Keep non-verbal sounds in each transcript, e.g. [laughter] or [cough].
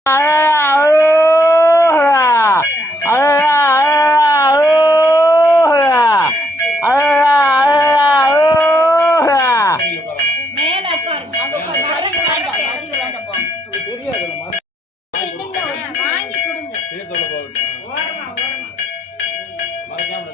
[laughs] மறக்காம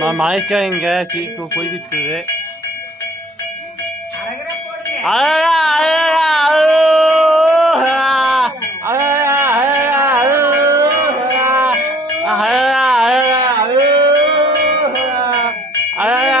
நான் மயக்க இங்க சீக்கு போய்கிட்டு இருக்கு அழகரா போடுங்க அழகா, அழகா, அழகா, அழகா,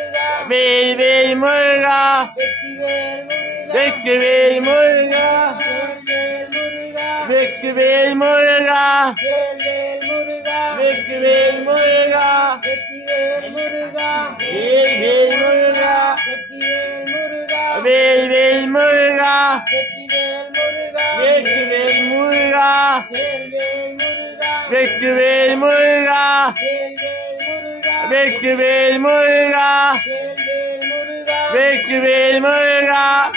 Bekliver murga. Bekliver murga. Bekliver murga. Bekliver murga. Hey hey murga. Bekliver murga. Bekliver murga. Bekliver murga. Bekliver murga. Bekli bil murga. Bekli bil murga.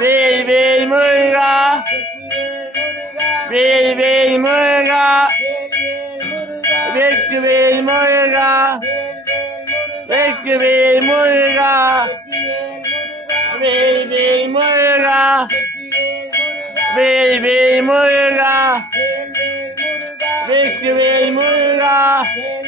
Bil bil murga. Bil bil murga. Bekli bil murga. Bekli bil murga. Bil bil murga. Bil bil murga. Bekli bil murga. Bekli bil murga.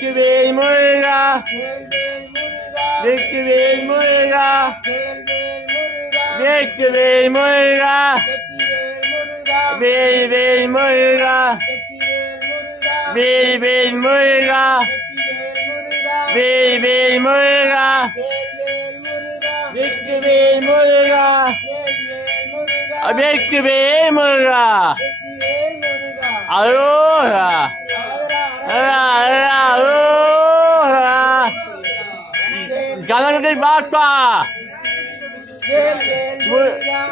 Bekir Bey Murra. Bekir Bey Murra. Bekir Bey Murra. Bey Bey Murra. Bey Bey Murra. Bey Bey Murra. Bekir Bey Murra. Bekir Bey Murra. Aurora. Ganapathi பாப்பா.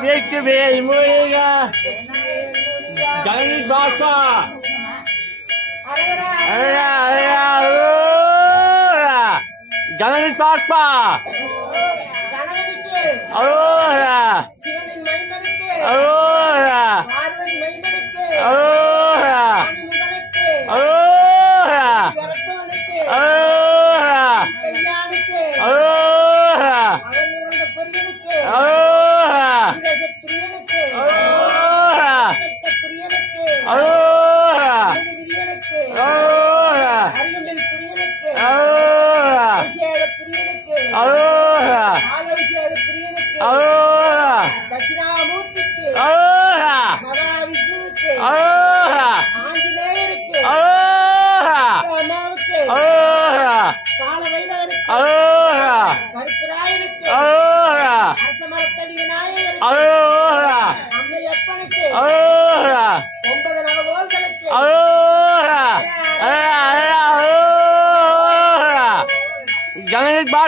வெற்றி வேல் முருகா. கணபதி பாப்பா. கணபதி பாப்பா. Arora. Arora. Arora.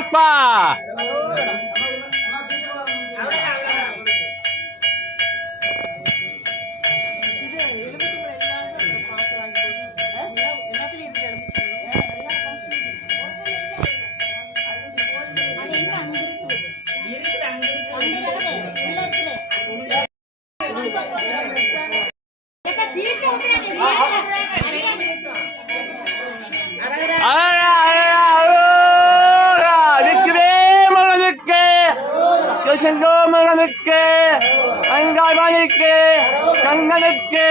participar! அங்காமணிக்கு கங்கனுக்கு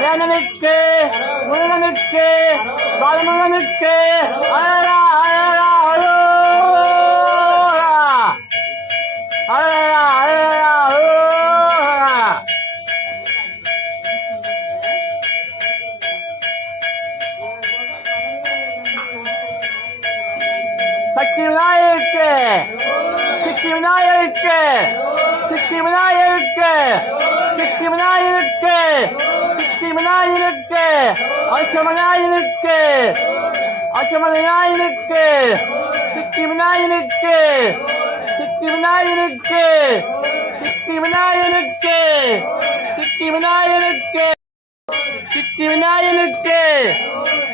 வேணனுக்கு முருகனுக்கு பாலமுருகனுக்கு அழகா அழகா அழகா அழகா அரா சக்தி விநாயகருக்கு சக்தி விநாயகருக்கு சக்தி விநாயகருக்கு சக்தி விநாயகருக்கு சக்தி விநாயகருக்கு அஷ்டமநாயகனுக்கு அஷ்டமநாயகனுக்கு சக்தி விநாயகனுக்கு சக்தி விநாயகனுக்கு சக்தி விநாயகனுக்கு சக்தி விநாயகனுக்கு சித்தி விநாயகனுக்கு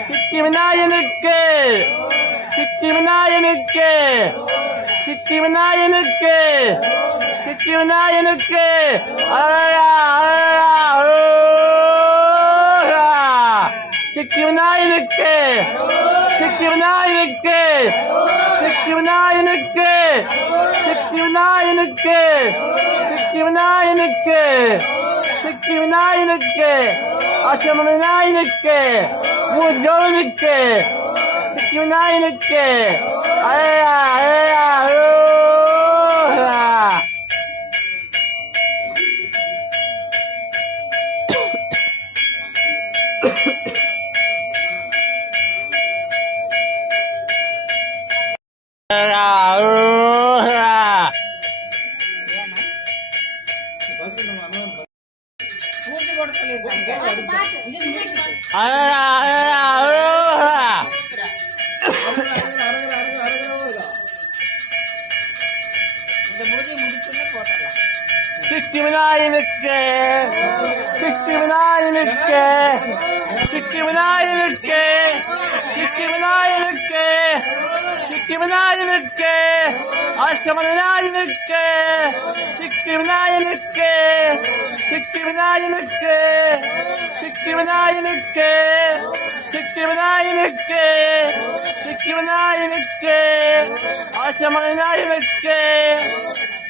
சித்தி விநாயகனுக்கு சித்தி விநாயகனுக்கு சித்தி விநாயகனுக்கு சித்தி விநாயகனுக்கு அழகா அழகா அரோரா சித்தி விநாயகனுக்கு சித்தி விநாயகனுக்கு சித்தி விநாயகனுக்கு சித்தி விநாயகனுக்கு சித்தி விநாயகனுக்கு சித்தி விநாயகனுக்கு அசம விநாயகனுக்கு முஜோனுக்கு சித்தி விநாயகனுக்கு அழகா அழகா અરે અરે અરે சித்தி விநாயகனுக்கு சித்தி விநாயகனுக்கு சித்தி விநாயகனுக்கு சித்தி விநாயகனுக்கு சித்தி விநாயகனுக்கு அஷ்டம விநாயகனுக்கு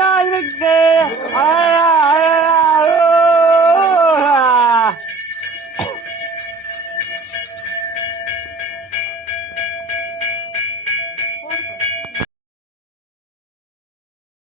Allah'a emanet